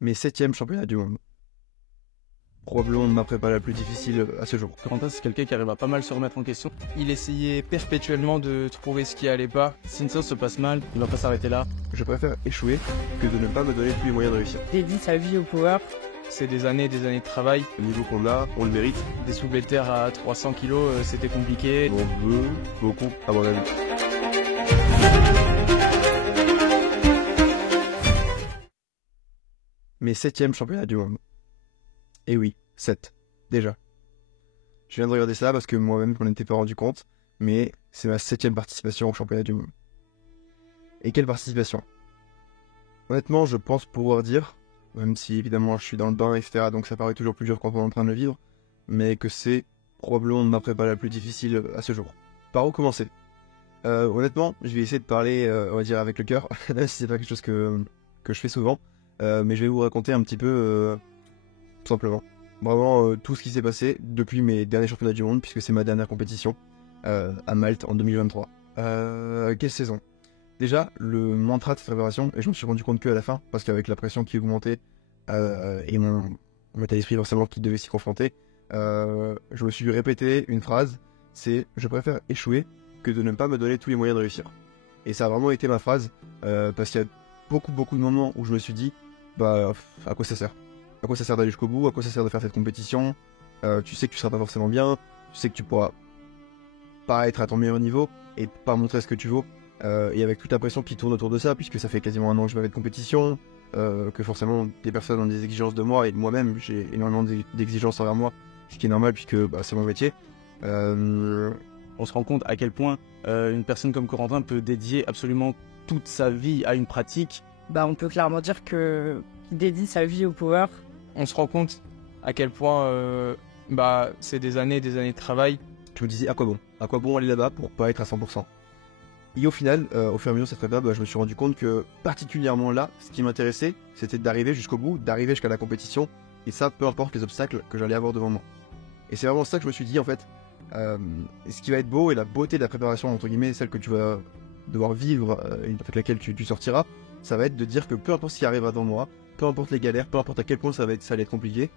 Mes 7e championnats du monde. Probablement ma prépa la plus difficile à ce jour. Corentin, c'est quelqu'un qui arrive à pas mal se remettre en question. Il essayait perpétuellement de trouver ce qui allait pas. Si une chose se passe mal, il va pas s'arrêter là. Je préfère échouer que de ne pas me donner tous les moyens de réussir. Dédie sa vie au power. C'est des années de travail. Le niveau qu'on a, on le mérite. Des soulevés de terre à 300 kilos, c'était compliqué. On veut beaucoup, à mon avis. Mes 7e championnats du monde. Et oui, 7. Déjà. Je viens de regarder ça parce que moi-même je m'en étais pas rendu compte, mais c'est ma 7e participation au championnat du monde. Et quelle participation? Honnêtement, je pense pouvoir dire, même si évidemment je suis dans le bain, etc., donc ça paraît toujours plus dur quand on est en train de le vivre, mais que c'est probablement ma prépa la plus difficile à ce jour. Par où commencer? Honnêtement, je vais essayer de parler, on va dire, avec le cœur, même si c'est pas quelque chose que je fais souvent, mais je vais vous raconter un petit peu, tout simplement. Vraiment tout ce qui s'est passé depuis mes derniers championnats du monde, puisque c'est ma dernière compétition à Malte en 2023. Quelle saison? Déjà, le mantra de cette préparation, et je me suis rendu compte qu'à la fin, parce qu'avec la pression qui augmentait et mon état d'esprit forcément qui devait s'y confronter, je me suis répété une phrase, c'est « je préfère échouer que de ne pas me donner tous les moyens de réussir ». Et ça a vraiment été ma phrase, parce qu'il y a beaucoup de moments où je me suis dit « bah, à quoi ça sert ? À quoi ça sert d'aller jusqu'au bout? À quoi ça sert de faire cette compétition? Tu sais que tu seras pas forcément bien, tu sais que tu pourras pas être à ton meilleur niveau et pas montrer ce que tu vaux. Et avec toute la pression qui tourne autour de ça, puisque ça fait quasiment un an que je me fais de compétition, que forcément des personnes ont des exigences de moi et de moi-même, j'ai énormément d'exigences envers moi, ce qui est normal puisque c'est mon métier. On se rend compte à quel point une personne comme Corentin peut dédier absolument toute sa vie à une pratique. On peut clairement dire qu'il dédie sa vie au power. On se rend compte à quel point c'est des années de travail. Je me disais à quoi bon aller là-bas pour pas être à 100%. Et au final, au fur et à mesure de cette prépa, je me suis rendu compte que particulièrement là, ce qui m'intéressait, c'était d'arriver jusqu'au bout, d'arriver jusqu'à la compétition, et ça, peu importe les obstacles que j'allais avoir devant moi. Et c'est vraiment ça que je me suis dit en fait, ce qui va être beau et la beauté de la préparation, entre guillemets, celle que tu vas devoir vivre, avec laquelle tu sortiras, ça va être de dire que peu importe ce qui arrivera devant moi, peu importe les galères, peu importe à quel point ça allait être compliqué,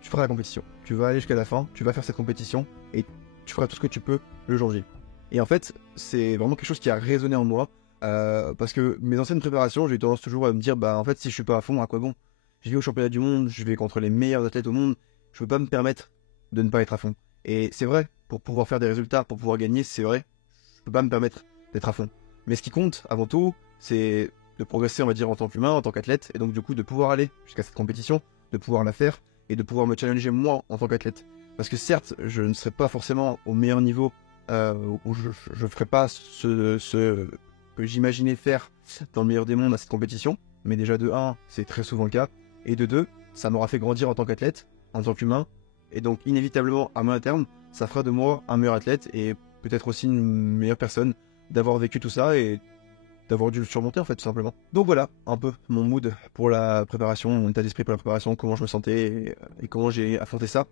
tu feras la compétition. Tu vas aller jusqu'à la fin, tu vas faire cette compétition, et tu feras tout ce que tu peux le jour J. Et en fait, c'est vraiment quelque chose qui a résonné en moi, parce que mes anciennes préparations, j'ai eu tendance toujours à me dire, en fait, si je suis pas à fond, à quoi bon? Je vais au championnat du monde, je vais contre les meilleurs athlètes au monde, je peux pas me permettre de ne pas être à fond. Et c'est vrai, pour pouvoir faire des résultats, pour pouvoir gagner, c'est vrai, je peux pas me permettre d'être à fond. Mais ce qui compte, avant tout, c'est de progresser, on va dire, en tant qu'humain, en tant qu'athlète, et donc du coup de pouvoir aller jusqu'à cette compétition, de pouvoir la faire, et de pouvoir me challenger moi en tant qu'athlète. Parce que certes, je ne serai pas forcément au meilleur niveau, où je ferai pas ce que j'imaginais faire dans le meilleur des mondes à cette compétition, mais déjà de 1, c'est très souvent le cas, et de 2, ça m'aura fait grandir en tant qu'athlète, en tant qu'humain, et donc inévitablement, à moyen terme, ça fera de moi un meilleur athlète, et peut-être aussi une meilleure personne, d'avoir vécu tout ça, et d'avoir dû le surmonter en fait tout simplement. Donc voilà un peu mon mood pour la préparation, mon état d'esprit pour la préparation, comment je me sentais et comment j'ai affronté ça.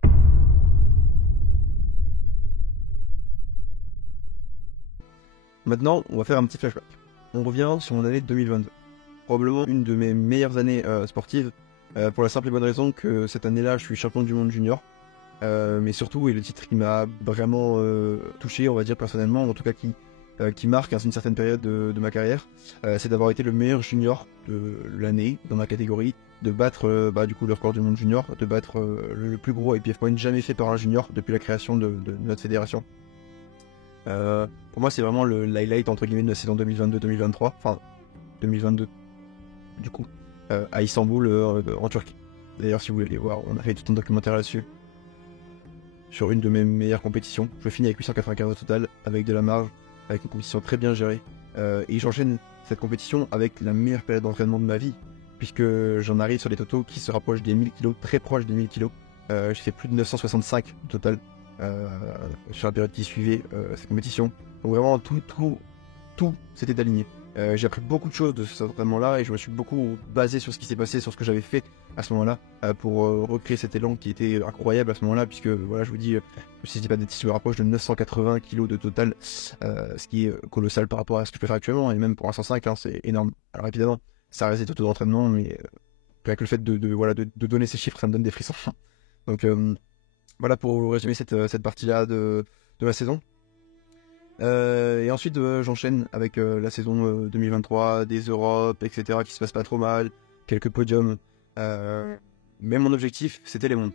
Maintenant on va faire un petit flashback. On revient sur mon année 2022. Probablement une de mes meilleures années sportives, pour la simple et bonne raison que cette année-là je suis champion du monde junior. Mais surtout, et le titre qui m'a vraiment touché, on va dire personnellement, en tout cas qui marque une certaine période de ma carrière, c'est d'avoir été le meilleur junior de l'année dans ma catégorie, de battre du coup le record du monde junior, de battre le plus gros IPF point jamais fait par un junior depuis la création de notre fédération. Pour moi c'est vraiment le highlight entre guillemets de la saison 2022-2023, enfin 2022 du coup, à Istanbul en Turquie. D'ailleurs si vous voulez aller voir, on a fait tout un documentaire là-dessus. Sur une de mes meilleures compétitions, je finis avec 895 au total, avec de la marge, avec une compétition très bien gérée, et j'enchaîne cette compétition avec la meilleure période d'entraînement de ma vie, puisque j'en arrive sur des totaux qui se rapprochent des 1000 kg, très proches des 1000 kg. J'ai fait plus de 965 au total sur la période qui suivait cette compétition. Donc vraiment tout s'était aligné. J'ai appris beaucoup de choses de cet entraînement-là et je me suis beaucoup basé sur ce qui s'est passé, sur ce que j'avais fait à ce moment-là pour recréer cet élan qui était incroyable à ce moment-là, puisque voilà, je vous dis, si je dis pas de bêtises, je me rapproche de 980 kg de total, ce qui est colossal par rapport à ce que je peux faire actuellement, et même pour un 105, hein, c'est énorme. Alors évidemment, ça reste des totaux d'entraînement, mais rien que le fait de donner ces chiffres, ça me donne des frissons. Donc voilà pour résumer cette partie-là de la saison. Et ensuite j'enchaîne avec la saison 2023, des Europes, etc. qui se passent pas trop mal, quelques podiums. Mais mon objectif, c'était les mondes.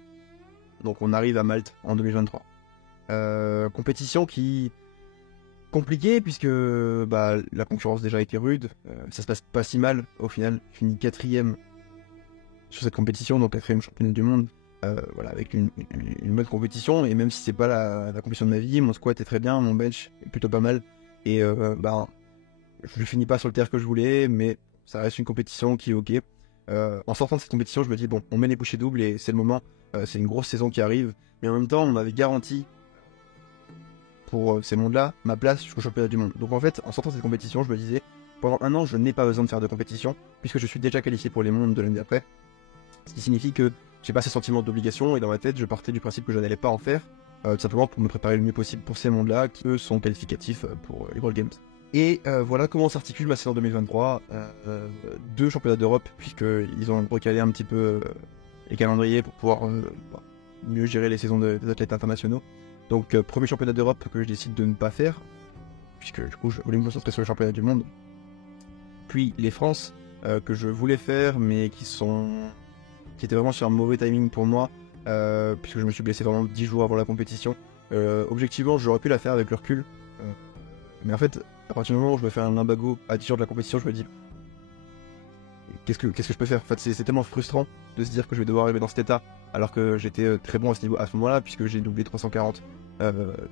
Donc on arrive à Malte en 2023. Compétition qui compliquée puisque la concurrence déjà été rude. Ça se passe pas si mal au final. Je finis 4ème sur cette compétition, donc 4ème championnat du monde. Voilà, avec une bonne compétition, et même si c'est pas la compétition de ma vie, mon squat est très bien, mon bench est plutôt pas mal, et je finis pas sur le terre que je voulais, mais ça reste une compétition qui est ok. En sortant de cette compétition, je me dis bon, on met les bouchées doubles et c'est le moment, c'est une grosse saison qui arrive, mais en même temps on m'avait garanti pour ces mondes-là ma place jusqu'au championnat du monde. Donc en fait, en sortant de cette compétition, je me disais pendant un an je n'ai pas besoin de faire de compétition puisque je suis déjà qualifié pour les mondes de l'année d'après, ce qui signifie que j'ai pas ce sentiment d'obligation, et dans ma tête je partais du principe que je n'allais pas en faire, tout simplement pour me préparer le mieux possible pour ces mondes-là qui eux sont qualificatifs pour les World Games. Et voilà comment s'articule ma saison 2023, 2 championnats d'Europe puisqu'ils ont recalé un petit peu les calendriers pour pouvoir mieux gérer les saisons des athlètes internationaux. Donc premier championnat d'Europe que je décide de ne pas faire, puisque du coup je voulais me concentrer sur le championnat du monde. Puis les France que je voulais faire mais qui était vraiment sur un mauvais timing pour moi, puisque je me suis blessé vraiment 10 jours avant la compétition. Objectivement, j'aurais pu la faire avec le recul, mais en fait, à partir du moment où je me fais un limbago à 10 jours de la compétition, je me dis qu'est-ce que je peux faire. En fait, c'est tellement frustrant de se dire que je vais devoir arriver dans cet état, alors que j'étais très bon à ce moment-là, puisque j'ai doublé 340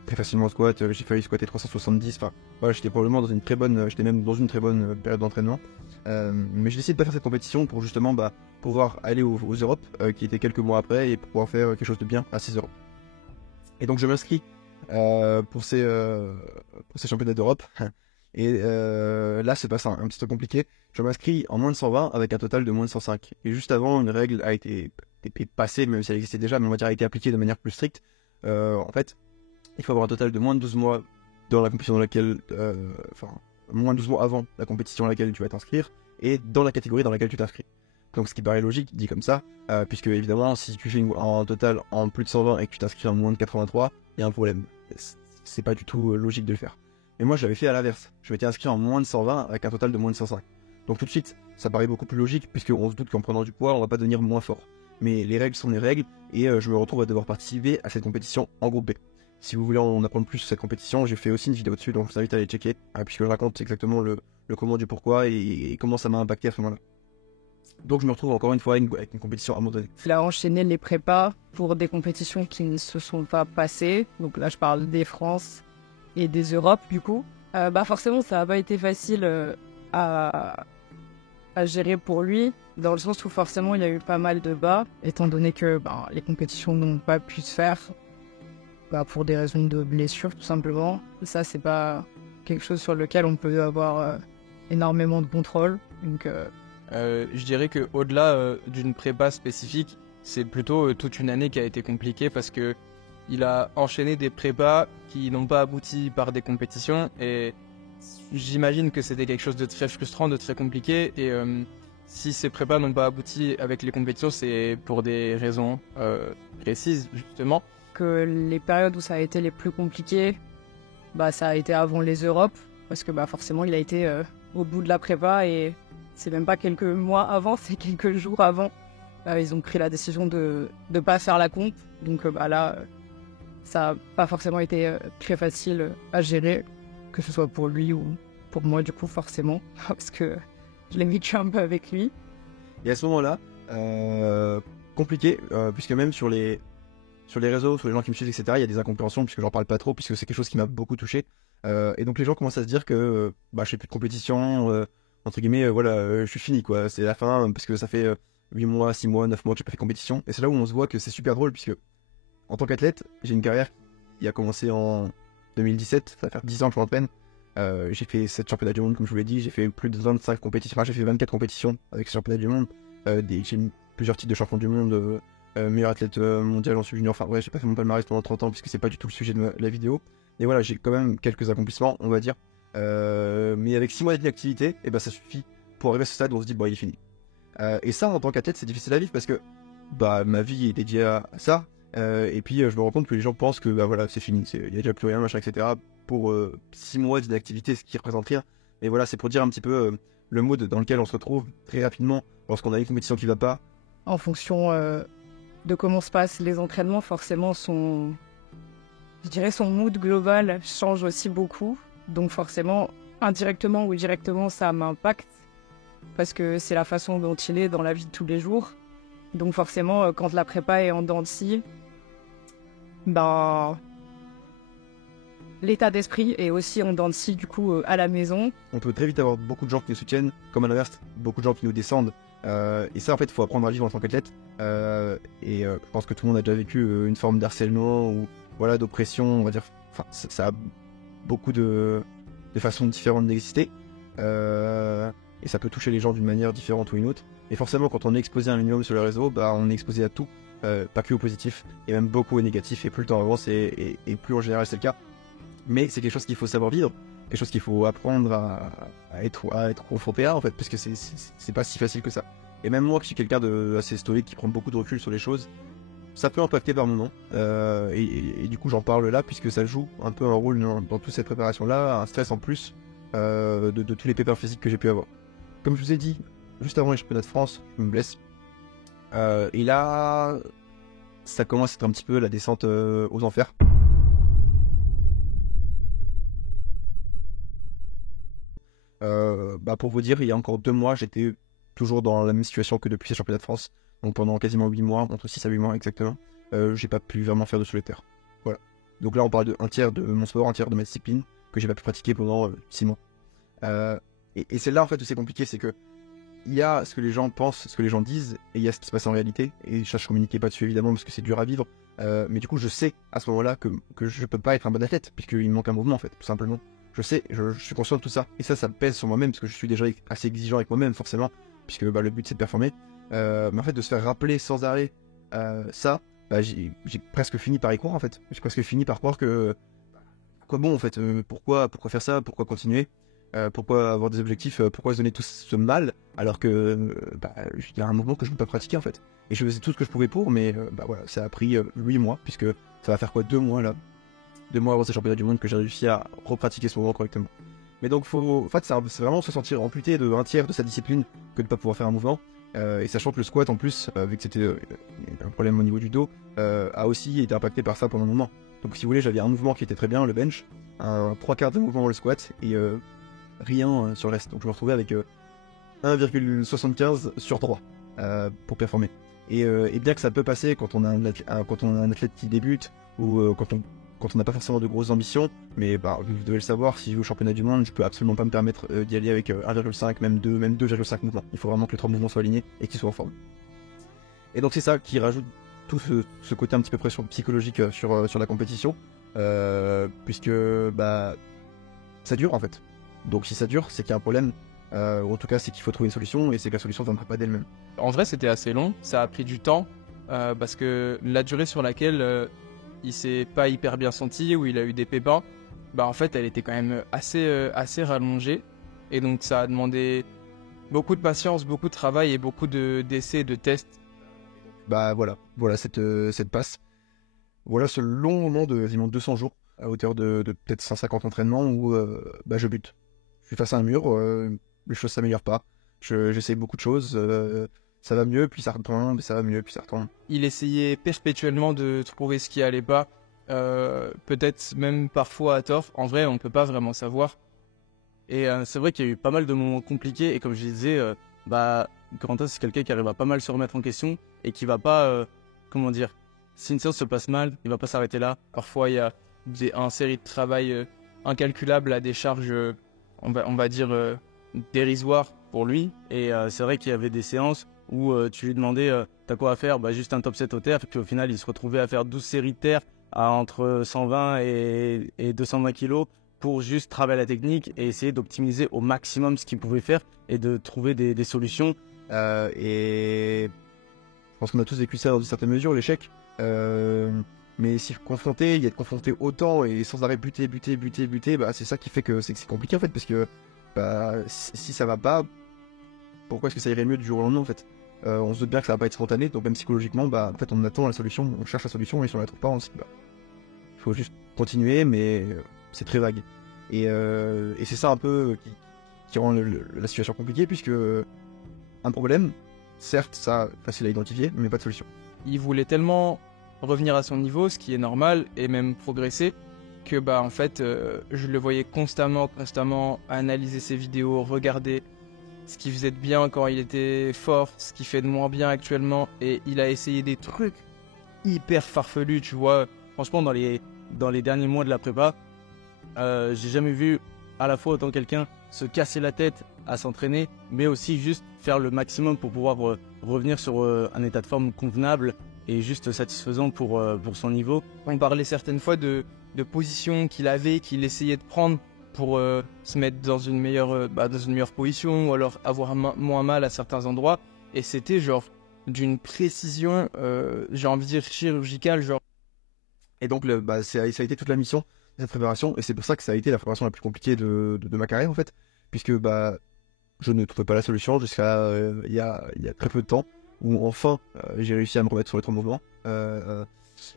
très facilement au squat, j'ai failli squatter 370, enfin voilà, j'étais probablement j'étais même dans une très bonne période d'entraînement. Mais j'ai décidé de pas faire cette compétition pour justement pouvoir aller aux Europes, qui étaient quelques mois après, et pour pouvoir faire quelque chose de bien à ces Europes. Et donc je m'inscris pour ces championnats d'Europe. Et là c'est pas ça, un petit peu compliqué. Je m'inscris en moins de 120 avec un total de moins de 105. Et juste avant, une règle a été passée, même si elle existait déjà, mais on va dire a été appliquée de manière plus stricte. En fait, il faut avoir un total de moins de 12 mois dans la compétition dans laquelle... moins de 12 mois avant la compétition à laquelle tu vas t'inscrire, et dans la catégorie dans laquelle tu t'inscris. Donc ce qui paraît logique, dit comme ça, puisque évidemment, si tu fais en total en plus de 120 et que tu t'inscris en moins de 83, il y a un problème. C'est pas du tout logique de le faire. Mais moi, j'avais fait à l'inverse. Je m'étais inscrit en moins de 120 avec un total de moins de 105. Donc tout de suite, ça paraît beaucoup plus logique, puisqu'on se doute qu'en prenant du poids, on va pas devenir moins fort. Mais les règles sont les règles, et je me retrouve à devoir participer à cette compétition en groupe B. Si vous voulez en apprendre plus sur cette compétition, j'ai fait aussi une vidéo dessus, donc je vous invite à aller checker, puisque je raconte exactement le comment du pourquoi et comment ça m'a impacté à ce moment-là. Donc je me retrouve encore une fois avec une compétition abandonnée. Il a enchaîné les prépas pour des compétitions qui ne se sont pas passées. Donc là, je parle des France et des Europes, du coup. Forcément, ça n'a pas été facile à gérer pour lui, dans le sens où forcément, il y a eu pas mal de bas, étant donné que les compétitions n'ont pas pu se faire pour des raisons de blessure, tout simplement. Ça, c'est pas quelque chose sur lequel on peut avoir énormément de contrôle. Donc... je dirais qu'au-delà d'une prépa spécifique, c'est plutôt toute une année qui a été compliquée parce que il a enchaîné des prépas qui n'ont pas abouti par des compétitions, et j'imagine que c'était quelque chose de très frustrant, de très compliqué, et si ces prépas n'ont pas abouti avec les compétitions, c'est pour des raisons précises, justement. Que les périodes où ça a été les plus compliquées, ça a été avant les Europes, parce que forcément il a été au bout de la prépa, et c'est même pas quelques mois avant, c'est quelques jours avant. Ils ont pris la décision de ne pas faire la compte. Donc là, ça n'a pas forcément été très facile à gérer, que ce soit pour lui ou pour moi, du coup, forcément, parce que je l'ai vécu un peu avec lui. Et à ce moment-là, compliqué, puisque même sur les réseaux, sur les gens qui me suivent, etc., il y a des incompréhensions, puisque j'en parle pas trop, puisque c'est quelque chose qui m'a beaucoup touché. Et donc les gens commencent à se dire que je fais plus de compétition, entre guillemets, je suis fini, quoi. C'est la fin, parce que ça fait 8 mois, 6 mois, 9 mois que j'ai pas fait compétition. Et c'est là où on se voit que c'est super drôle, puisque en tant qu'athlète, j'ai une carrière qui a commencé en 2017, ça va faire 10 ans que je m'entraîne. J'ai fait 7 championnats du monde, comme je vous l'ai dit, j'ai fait plus de 25 compétitions, j'ai fait 24 compétitions avec ces championnats du monde. J'ai eu plusieurs titres de champion du monde, meilleur athlète mondial en sub-junior, enfin ouais, j'ai pas fait mon palmarès pendant 30 ans, puisque c'est pas du tout le sujet de la vidéo. Et voilà, j'ai quand même quelques accomplissements, on va dire. Mais avec 6 mois d'activité, ça suffit pour arriver à ce stade où on se dit, il est fini. Et ça, en tant qu'athlète, c'est difficile à vivre parce que bah, ma vie est dédiée à ça. Et puis, je me rends compte que les gens pensent que bah, voilà, c'est fini, il n'y a déjà plus rien, machin, etc. Pour 6 mois d'inactivité, ce qui représente rien. Mais voilà, c'est pour dire un petit peu le mood dans lequel on se retrouve très rapidement lorsqu'on a une compétition qui va pas. En fonction de comment se passent les entraînements, forcément, son mood global change aussi beaucoup. Donc forcément, indirectement ou directement, ça m'impacte. Parce que c'est la façon dont il est dans la vie de tous les jours. Donc forcément, quand la prépa est en dents de scie, ben, l'état d'esprit est aussi en dents de scie, du coup, à la maison. On peut très vite avoir beaucoup de gens qui nous soutiennent, comme à l'inverse, beaucoup de gens qui nous descendent. Et ça, en fait, il faut apprendre à vivre en tant qu'athlète. Je pense que tout le monde a déjà vécu une forme d'harcèlement ou voilà, d'oppression, on va dire. Enfin, ça a beaucoup de façons différentes d'exister. Et ça peut toucher les gens d'une manière différente ou une autre. Et forcément, quand on est exposé à un minimum sur les réseaux, bah, on est exposé à tout, pas que au positif, et même beaucoup au négatif. Et plus le temps avance, et plus en général c'est le cas. Mais c'est quelque chose qu'il faut savoir vivre, quelque chose qu'il faut apprendre à être confronté à, en fait, parce que c'est pas si facile que ça. Et même moi, qui suis quelqu'un d'assez stoïque, qui prend beaucoup de recul sur les choses, ça peut impacter par moments. Et du coup, j'en parle là, puisque ça joue un peu un rôle dans toute cette préparation-là, un stress en plus de tous les pépins physiques que j'ai pu avoir. Comme je vous ai dit, juste avant les championnats de France, je me blesse. Et là, ça commence à être un petit peu la descente aux enfers. Pour vous dire, il y a encore 2 mois, j'étais toujours dans la même situation que depuis ces championnats de France. Donc pendant quasiment 8 mois, entre 6 à 8 mois exactement, j'ai pas pu vraiment faire de solitaire. Voilà. Donc là, on parle d'un tiers de mon sport, un tiers de ma discipline, que j'ai pas pu pratiquer pendant 6 mois. Et c'est là en fait où c'est compliqué, c'est que il y a ce que les gens pensent, ce que les gens disent, et il y a ce qui se passe en réalité. Et ça, je communiquais pas dessus évidemment parce que c'est dur à vivre. Mais du coup, je sais à ce moment-là que je peux pas être un bon athlète, puisqu'il me manque un mouvement en fait, tout simplement. Je sais, je suis conscient de tout ça. Et ça pèse sur moi-même, parce que je suis déjà assez exigeant avec moi-même, forcément, puisque le but c'est de performer. Mais en fait, de se faire rappeler sans arrêt ça, j'ai presque fini par y croire en fait. J'ai presque fini par croire que quoi bon en fait, pourquoi faire ça, pourquoi continuer, pourquoi avoir des objectifs, pourquoi se donner tout ce mal alors que il y a un mouvement que je ne peux pas pratiquer en fait. Et je faisais tout ce que je pouvais pour, mais voilà, ça a pris 8 mois, puisque ça va faire quoi, 2 mois là, 2 mois avant ces championnats du monde que j'ai réussi à repratiquer ce mouvement correctement. Mais donc en fait c'est vraiment se sentir amputé de un tiers de sa discipline que de ne pas pouvoir faire un mouvement. Et sachant que le squat en plus, vu que c'était un problème au niveau du dos, a aussi été impacté par ça pendant un moment. Donc si vous voulez, j'avais un mouvement qui était très bien, le bench, un 3/4 de mouvement le squat, et rien sur le reste. Donc je me retrouvais avec 1,75 sur 3 pour performer. Et bien que ça peut passer quand on a un athlète qui débute, ou quand on n'a pas forcément de grosses ambitions, mais vous devez le savoir, si je vais au championnat du monde, je peux absolument pas me permettre d'y aller avec 1,5, même 2,5 mouvements. Il faut vraiment que les 3 mouvements soient alignés et qu'ils soient en forme. Et donc c'est ça qui rajoute tout ce côté un petit peu pression psychologique sur la compétition, puisque ça dure en fait. Donc si ça dure, c'est qu'il y a un problème, ou en tout cas c'est qu'il faut trouver une solution, et c'est que la solution ne viendra pas d'elle-même. En vrai, c'était assez long, ça a pris du temps, parce que la durée sur laquelle il s'est pas hyper bien senti, où il a eu des pépins, en fait elle était quand même assez rallongée, et donc ça a demandé beaucoup de patience, beaucoup de travail et beaucoup d'essais, de tests. Voilà cette passe. Voilà ce long moment de quasiment 200 jours, à hauteur de peut-être 150 entraînements, où je bute. Je suis face à un mur, les choses s'améliorent pas, j'essaye beaucoup de choses, ça va mieux, puis ça retombe, ça va mieux, puis ça retombe. Il essayait perpétuellement de trouver ce qui allait pas, peut-être même parfois à tort. En vrai, on peut pas vraiment savoir. Et c'est vrai qu'il y a eu pas mal de moments compliqués, et comme je disais, Corentin, c'est quelqu'un qui arrive à pas mal se remettre en question, et qui va pas, si une séance se passe mal, il va pas s'arrêter là. Parfois, il y a une série de travail incalculable à des charges, on va dire, dérisoires pour lui. Et c'est vrai qu'il y avait des séances où tu lui demandais t'as quoi à faire, juste un top 7 au terre, puis au final il se retrouvait à faire 12 séries de terre à entre 120 et 220 kilos pour juste travailler la technique et essayer d'optimiser au maximum ce qu'il pouvait faire et de trouver des solutions. Et je pense qu'on a tous vécu ça dans une certaine mesure, l'échec. Mais si confronté, il y a de confronter autant et sans arrêt buter, c'est ça qui fait que c'est compliqué en fait, parce que si ça va pas, pourquoi est-ce que ça irait mieux du jour au lendemain en fait. On se doute bien que ça va pas être spontané, donc même psychologiquement, bah en fait on attend la solution, on cherche la solution et si on la trouve pas, on se dit bah il faut juste continuer, mais c'est très vague. Et c'est ça un peu qui rend la situation compliquée, puisque un problème, certes, ça facile à identifier, mais pas de solution. Il voulait tellement revenir à son niveau, ce qui est normal, et même progresser, que bah en fait, je le voyais constamment analyser ses vidéos, regarder ce qu'il faisait de bien quand il était fort, ce qu'il fait de moins bien actuellement, et il a essayé des trucs hyper farfelus, tu vois. Franchement, dans les derniers mois de la prépa, j'ai jamais vu à la fois autant quelqu'un se casser la tête à s'entraîner, mais aussi juste faire le maximum pour pouvoir revenir sur un état de forme convenable et juste satisfaisant pour son niveau. On parlait certaines fois de positions qu'il essayait de prendre pour se mettre dans une meilleure position ou alors avoir moins mal à certains endroits. Et c'était genre d'une précision, j'ai envie de dire chirurgicale, genre. Et donc ça a été toute la mission de cette préparation, et c'est pour ça que ça a été la préparation la plus compliquée de ma carrière en fait, puisque je ne trouvais pas la solution jusqu'à il y a très peu de temps, où enfin j'ai réussi à me remettre sur les 3 mouvements.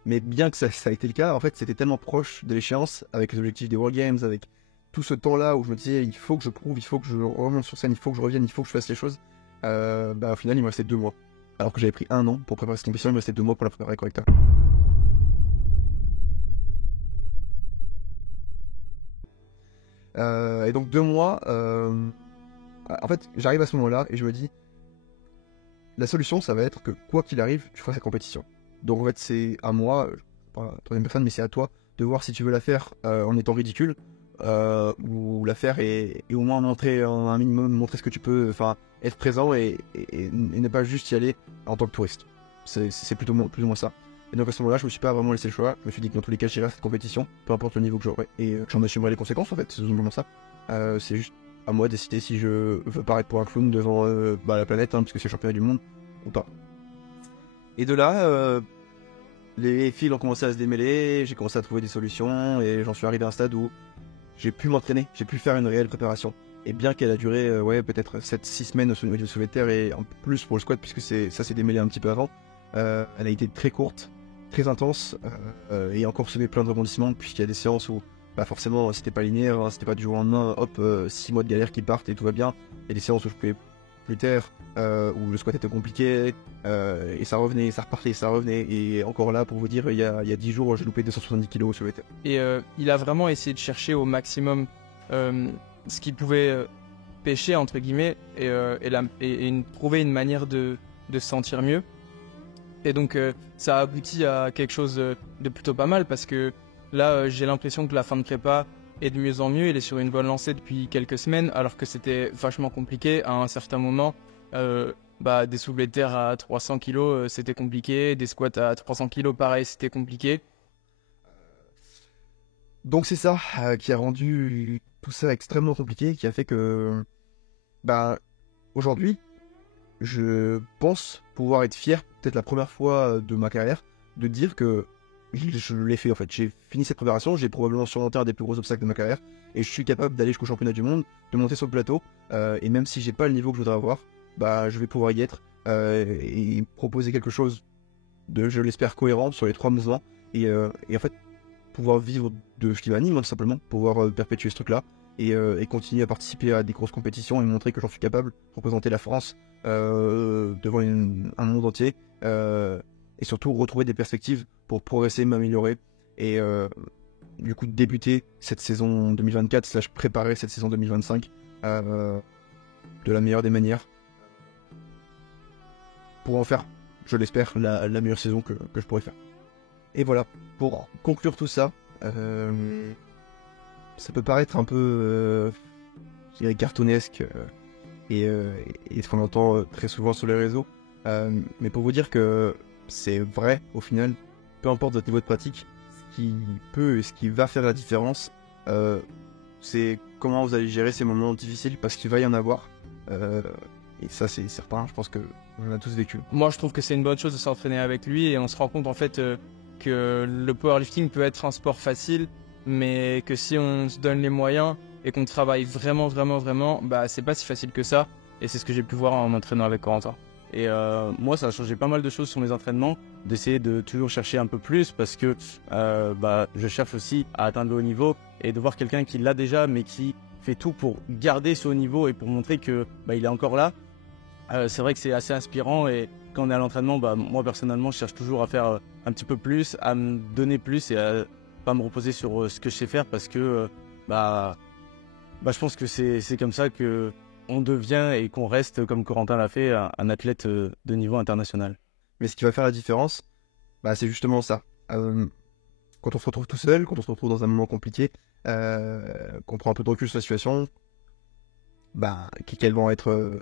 Mais bien que ça a été le cas, en fait c'était tellement proche de l'échéance, avec les objectifs des World Games, avec tout ce temps-là où je me disais il faut que je prouve, il faut que je remonte sur scène, il faut que je revienne, il faut que je fasse les choses. Au final il me restait 2 mois. Alors que j'avais pris 1 an pour préparer cette compétition, il me restait 2 mois pour la préparer correctement. Et donc 2 mois, en fait j'arrive à ce moment-là et je me dis la solution ça va être que quoi qu'il arrive tu feras cette compétition. Donc en fait c'est à moi, pas la troisième personne, mais c'est à toi de voir si tu veux la faire en étant ridicule ou la faire et au moins montrer un minimum, montrer ce que tu peux, enfin être présent et ne pas juste y aller en tant que touriste. C'est plutôt plus ou moins ça. Et donc à ce moment-là, je me suis pas vraiment laissé le choix. Je me suis dit que dans tous les cas, j'irai à cette compétition, peu importe le niveau que j'aurai. Et j'en assumerai les conséquences en fait, c'est simplement ça. C'est juste à moi de décider si je veux paraître pour un clown devant la planète, parce que c'est le championnat du monde, ou pas. Et de là, les fils ont commencé à se démêler, j'ai commencé à trouver des solutions, et j'en suis arrivé à un stade où j'ai pu m'entraîner, j'ai pu faire une réelle préparation. Et bien qu'elle a duré peut-être 7-6 semaines au soulevé de terre et en plus pour le squat, puisque ça s'est démêlé un petit peu avant, elle a été très courte, très intense et encore semé plein de rebondissements, puisqu'il y a des séances où forcément c'était pas linéaire, c'était pas du jour au lendemain, 6 mois de galère qui partent et tout va bien. Il y a des séances où je pouvais plus terre, où le squat était compliqué et ça revenait, ça repartait, ça revenait, et encore là pour vous dire il y a 10 jours j'ai loupé 270 kg au soulevé de terre. Et il a vraiment essayé de chercher au maximum ce qu'il pouvait pêcher entre guillemets et trouver une manière de se sentir mieux. Et donc ça a abouti à quelque chose de plutôt pas mal, parce que là j'ai l'impression que la fin de prépa est de mieux en mieux. Il est sur une bonne lancée depuis quelques semaines, alors que c'était vachement compliqué à un certain moment. Des soulevés de terre à 300 kg c'était compliqué, des squats à 300 kg pareil c'était compliqué. Donc c'est ça qui a rendu tout ça extrêmement compliqué, qui a fait que aujourd'hui je pense pouvoir être fier, peut-être la première fois de ma carrière, de dire que je l'ai fait en fait. J'ai fini cette préparation, j'ai probablement surmonté un des plus gros obstacles de ma carrière, et je suis capable d'aller jusqu'au championnat du monde, de monter sur le plateau, et même si j'ai pas le niveau que je voudrais avoir, je vais pouvoir y être, et proposer quelque chose de, je l'espère, cohérent sur les 3 mouvements, et en fait, pouvoir vivre de ce qui m'anime, tout simplement, pouvoir perpétuer ce truc-là, et continuer à participer à des grosses compétitions et montrer que j'en suis capable, représenter la France devant un monde entier, et surtout retrouver des perspectives pour progresser, m'améliorer, et du coup débuter cette saison 2024 / préparer cette saison 2025 de la meilleure des manières pour en faire, je l'espère, la meilleure saison que je pourrais faire. Et voilà, pour conclure tout ça, ça peut paraître un peu cartoonesque et ce qu'on entend très souvent sur les réseaux, mais pour vous dire que c'est vrai au final, peu importe votre niveau de pratique, ce qui peut et ce qui va faire la différence, c'est comment vous allez gérer ces moments difficiles, parce qu'il va y en avoir, et ça c'est certain, je pense que on a tous vécu. Moi je trouve que c'est une bonne chose de s'entraîner avec lui, et on se rend compte en fait que le powerlifting peut être un sport facile, mais que si on se donne les moyens et qu'on travaille vraiment, c'est pas si facile que ça. Et c'est ce que j'ai pu voir en m'entraînant avec Corentin. Et moi, ça a changé pas mal de choses sur mes entraînements, d'essayer de toujours chercher un peu plus parce que je cherche aussi à atteindre le haut niveau et de voir quelqu'un qui l'a déjà mais qui fait tout pour garder ce haut niveau et pour montrer que il est encore là. C'est vrai que c'est assez inspirant et quand on est à l'entraînement, moi personnellement, je cherche toujours à faire un petit peu plus, à me donner plus et à pas me reposer sur ce que je sais faire parce que je pense que c'est comme ça que on devient et qu'on reste, comme Corentin l'a fait, un athlète de niveau international. Mais ce qui va faire la différence, c'est justement ça. Quand on se retrouve tout seul, quand on se retrouve dans un moment compliqué, qu'on prend un peu de recul sur la situation, quelle va être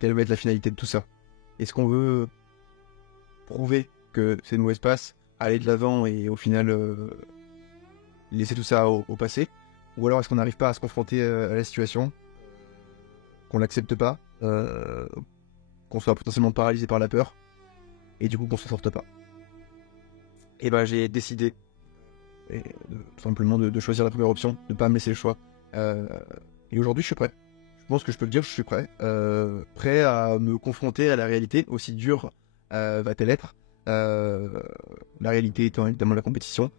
la finalité de tout ça? Est-ce qu'on veut prouver que c'est une mauvaise passe, aller de l'avant et au final laisser tout ça au passé? Ou alors est-ce qu'on n'arrive pas à se confronter à la situation, qu'on l'accepte pas, qu'on soit potentiellement paralysé par la peur, et du coup qu'on se sorte pas? Et j'ai décidé tout simplement de choisir la première option, de pas me laisser le choix. Et aujourd'hui je suis prêt. Je pense que je peux le dire, je suis prêt. Prêt à me confronter à la réalité, aussi dure va-t-elle être. La réalité étant évidemment la compétition.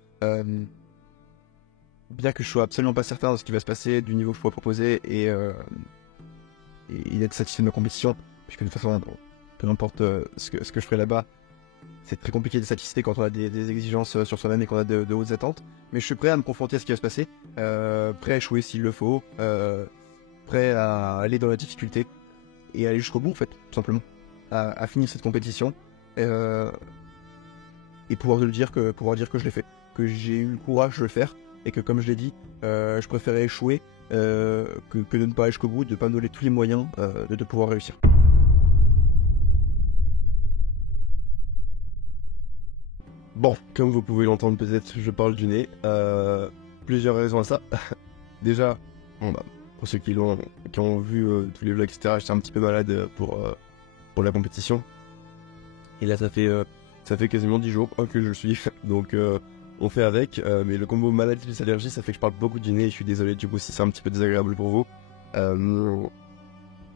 Bien que je sois absolument pas certain de ce qui va se passer, du niveau que je pourrais proposer et d'être satisfait de ma compétition, puisque de toute façon, peu importe ce que je ferai là-bas, c'est très compliqué de satisfaire quand on a des exigences sur soi-même et qu'on a de hautes attentes. Mais je suis prêt à me confronter à ce qui va se passer, prêt à échouer s'il le faut, prêt à aller dans la difficulté et aller jusqu'au bout en fait, tout simplement, à finir cette compétition et pouvoir dire que je l'ai fait, que j'ai eu le courage de le faire et que comme je l'ai dit, je préférais échouer que de ne pas aller jusqu'au bout, de ne pas me donner tous les moyens de pouvoir réussir. Bon, comme vous pouvez l'entendre peut-être, je parle du nez. Plusieurs raisons à ça. Déjà, pour ceux qui ont vu tous les vlogs, etc., j'étais un petit peu malade pour la compétition. Et là, ça fait quasiment 10 jours que je suis. Donc, on fait avec. Mais le combo maladie plus allergie, ça fait que je parle beaucoup du nez. Et je suis désolé du coup si c'est un petit peu désagréable pour vous. On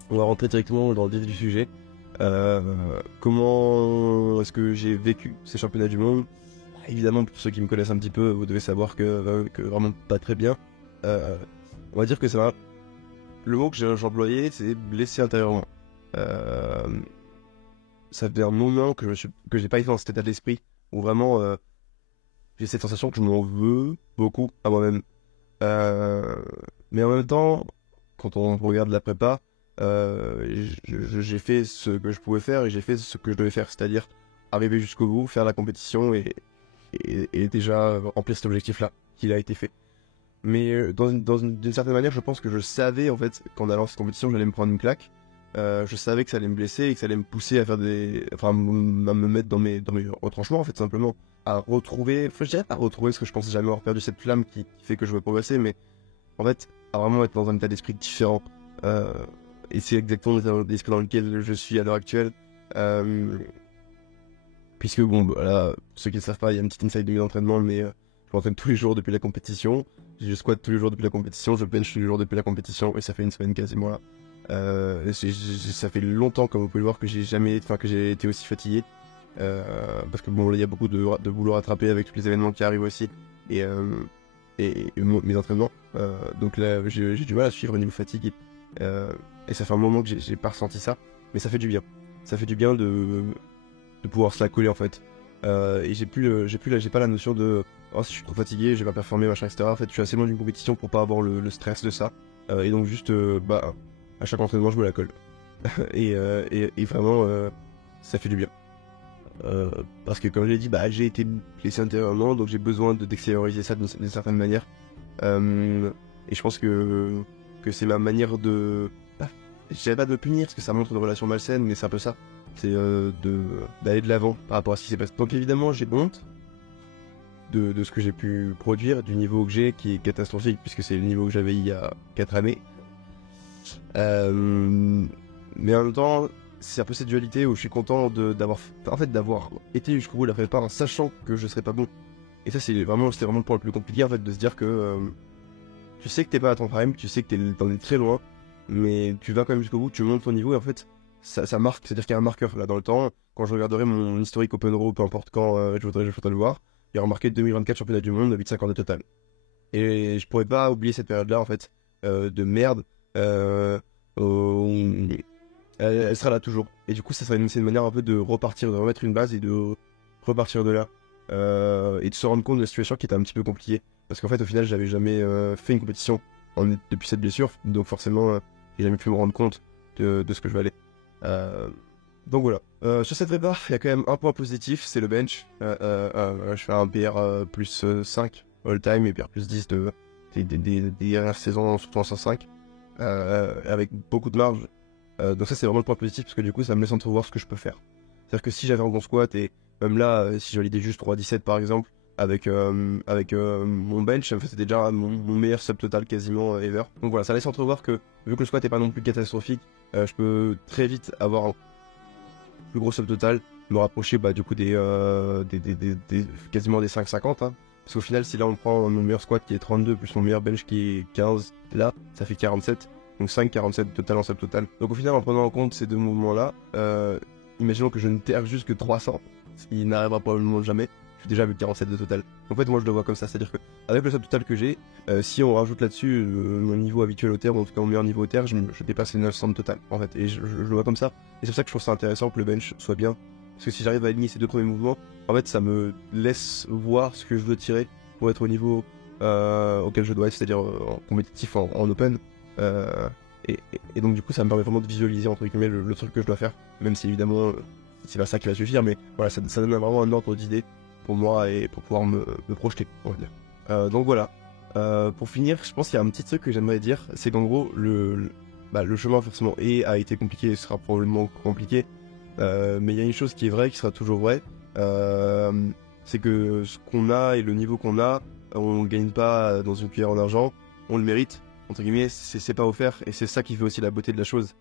va rentrer directement dans le vif du sujet. Comment est-ce que j'ai vécu ces championnats du monde? Évidemment, pour ceux qui me connaissent un petit peu, vous devez savoir que vraiment pas très bien. On va dire que ça va. Le mot que j'ai employé, c'est blessé intérieurement. Ça fait un moment que j'ai pas été dans cet état d'esprit où vraiment j'ai cette sensation que je m'en veux beaucoup à moi-même. Mais en même temps, quand on regarde la prépa, j'ai fait ce que je pouvais faire et j'ai fait ce que je devais faire, c'est-à-dire arriver jusqu'au bout, faire la compétition et déjà remplir cet objectif-là, qu'il a été fait. Mais d'une certaine manière, je pense que je savais en fait qu'en allant à cette compétition, j'allais me prendre une claque. Je savais que ça allait me blesser et que ça allait me pousser à faire à me mettre dans mes retranchements en fait, simplement à retrouver, je dirais pas retrouver parce que je pense jamais avoir perdu cette flamme qui fait que je veux progresser, mais en fait à vraiment être dans un état d'esprit différent. Et c'est exactement l'état d'esprit dans lequel je suis à l'heure actuelle. Puisque pour ceux qui ne savent pas, il y a une petite inside de mes entraînements, mais je m'entraîne tous les jours depuis la compétition. Je squatte tous les jours depuis la compétition, je bench tous les jours depuis la compétition, et ça fait une semaine quasiment là. Ça fait longtemps, comme vous pouvez le voir, que j'ai été aussi fatigué. Parce que là, il y a beaucoup de boulot à rattraper avec tous les événements qui arrivent aussi, et mes entraînements. Donc là, j'ai du mal à suivre au niveau fatigue. Et ça fait un moment que j'ai pas ressenti ça, mais ça fait du bien. Ça fait du bien de pouvoir se la coller en fait. Et j'ai pas la notion de si je suis trop fatigué, je vais pas performer, machin, etc. En fait, je suis assez loin d'une compétition pour pas avoir le stress de ça. Et donc juste, à chaque entraînement, je me la colle. et vraiment, ça fait du bien. Parce que comme je l'ai dit, j'ai été blessé intérieurement, donc j'ai besoin d'extérioriser ça d'une certaine manière. Et je pense que c'est ma manière de... je dirais pas de punir, parce que ça montre une relation malsaine, mais c'est un peu ça. C'est d'aller de l'avant par rapport à ce qui s'est passé. Donc évidemment, j'ai honte de ce que j'ai pu produire, du niveau que j'ai, qui est catastrophique, puisque c'est le niveau que j'avais il y a 4 années. Mais en même temps, c'est un peu cette dualité où je suis content d'avoir été jusqu'au bout de la prépa en sachant que je serais pas bon. Et ça, c'était vraiment le point le plus compliqué, en fait, de se dire que tu sais que t'es pas à ton prime, tu sais que t'en es très loin, mais tu vas quand même jusqu'au bout, tu montes ton niveau et en fait ça marque, c'est-à-dire qu'il y a un marqueur là dans le temps. Quand je regarderai mon historique Open Row, peu importe quand je voudrais le voir, il y aura marqué 2024 championnat du monde, 8,50 de total. Et je pourrais pas oublier cette période-là en fait, de merde. Elle sera là toujours. Et du coup, c'est une manière un peu de repartir, de remettre une base et de repartir de là. Et de se rendre compte de la situation qui était un petit peu compliquée. Parce qu'en fait, au final, j'avais jamais fait une compétition depuis cette blessure. Donc forcément, j'ai jamais pu me rendre compte de ce que je valais. Donc voilà. Sur cette prépa, il y a quand même un point positif, c'est le bench. Je fais un PR plus 5 all time et PR plus 10 des dernières saisons, surtout en 105. Avec beaucoup de marge. Donc ça c'est vraiment le point positif parce que du coup ça me laisse entrevoir ce que je peux faire. C'est-à-dire que si j'avais un bon squat et même là si je validais juste 3,17 par exemple avec mon bench, ça me faisait déjà mon meilleur sub total quasiment ever. Donc voilà, ça laisse entrevoir que vu que le squat est pas non plus catastrophique, je peux très vite avoir un plus gros sub total, me rapprocher du coup des quasiment des 5,50 hein. Parce qu'au final si là on prend mon meilleur squat qui est 32 plus mon meilleur bench qui est 15, là ça fait 47. Donc 5,47 total en sub total. Donc au final, en prenant en compte ces deux mouvements-là, imaginons que je ne terre juste que 300, ce qui n'arrivera probablement jamais, je suis déjà avec 47 de total. En fait, moi je le vois comme ça, c'est-à-dire que avec le sub total que j'ai, si on rajoute là-dessus mon niveau habituel au terre, ou en tout cas mon meilleur niveau au terre, je dépasse les 900 de total, en fait. Et je le vois comme ça. Et c'est pour ça que je trouve ça intéressant que le bench soit bien. Parce que si j'arrive à aligner ces deux premiers mouvements, en fait, ça me laisse voir ce que je veux tirer pour être au niveau auquel je dois être, c'est-à-dire en compétitif, en open. Et donc du coup ça me permet vraiment de visualiser entre guillemets le truc que je dois faire, même si évidemment c'est pas ça qui va suffire, mais voilà, ça donne vraiment un ordre d'idée pour moi et pour pouvoir me projeter, on va dire. Donc voilà, pour finir, je pense qu'il y a un petit truc que j'aimerais dire, c'est qu'en gros le chemin forcément a été compliqué et sera probablement compliqué, mais il y a une chose qui est vraie, qui sera toujours vraie, c'est que ce qu'on a et le niveau qu'on a, on le gagne pas dans une cuillère en argent, on le mérite. Entre guillemets, c'est pas offert, et c'est ça qui fait aussi la beauté de la chose.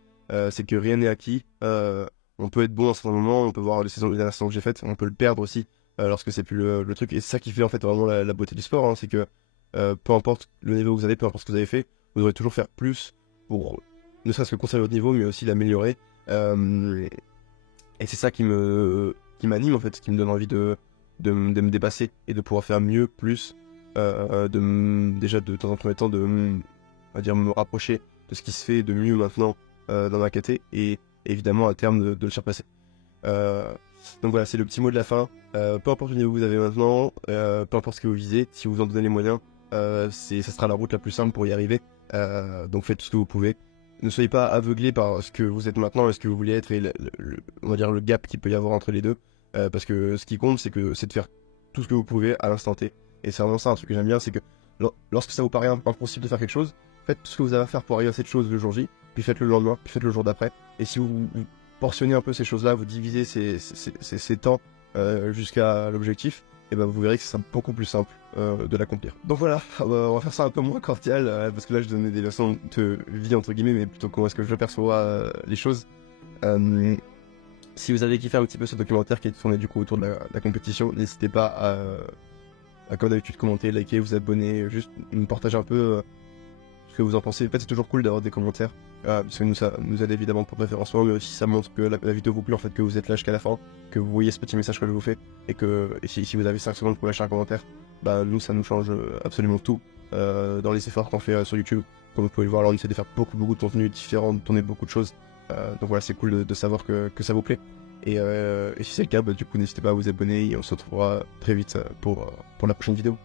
C'est que rien n'est acquis. On peut être bon à un certain moment, on peut voir les dernières saisons que j'ai faites, on peut le perdre aussi lorsque c'est plus le truc. Et c'est ça qui fait en fait vraiment la beauté du sport, hein, c'est que peu importe le niveau que vous avez, peu importe ce que vous avez fait, vous devrez toujours faire plus pour ne serait-ce que conserver votre niveau, mais aussi l'améliorer. Et c'est ça qui m'anime en fait, qui me donne envie de me dépasser et de pouvoir faire mieux, plus, déjà dans un premier temps on va dire me rapprocher de ce qui se fait de mieux maintenant dans ma KT et évidemment à terme de le surpasser. Donc voilà, c'est le petit mot de la fin. Peu importe le niveau que vous avez maintenant, peu importe ce que vous visez, si vous en donnez les moyens, ça sera la route la plus simple pour y arriver. Donc faites tout ce que vous pouvez. Ne soyez pas aveuglés par ce que vous êtes maintenant et ce que vous voulez être et on va dire le gap qu'il peut y avoir entre les deux. Parce que ce qui compte, c'est de faire tout ce que vous pouvez à l'instant T. Et c'est vraiment ça un truc que j'aime bien, c'est que lorsque ça vous paraît impossible de faire quelque chose, faites tout ce que vous avez à faire pour arriver à cette chose le jour J, puis faites-le le lendemain, puis faites le jour d'après. Et si vous portionnez un peu ces choses-là, vous divisez ces temps jusqu'à l'objectif, et ben vous verrez que c'est beaucoup plus simple de l'accomplir. Donc voilà, on va faire ça un peu moins cordial, parce que là je donnais des leçons de vie entre guillemets, mais plutôt comment est-ce que je perçois les choses. Si vous avez kiffé un petit peu ce documentaire qui est tourné du coup autour de la compétition, n'hésitez pas à comme d'habitude commenter, liker, vous abonner, juste me partager un peu ce que vous en pensez. En fait c'est toujours cool d'avoir des commentaires, parce que ça nous aide évidemment pour le référencement, mais aussi ça montre que la vidéo vous plaît, en fait, que vous êtes là jusqu'à la fin, que vous voyez ce petit message que je vous fais, et que si vous avez 5 secondes pour lâcher un commentaire, nous ça nous change absolument tout dans les efforts qu'on fait sur YouTube. Comme vous pouvez le voir, là on essaie de faire beaucoup de contenu différent, de tourner beaucoup de choses, donc voilà, c'est cool de savoir que ça vous plaît. Et si c'est le cas, du coup n'hésitez pas à vous abonner et on se retrouvera très vite pour la prochaine vidéo.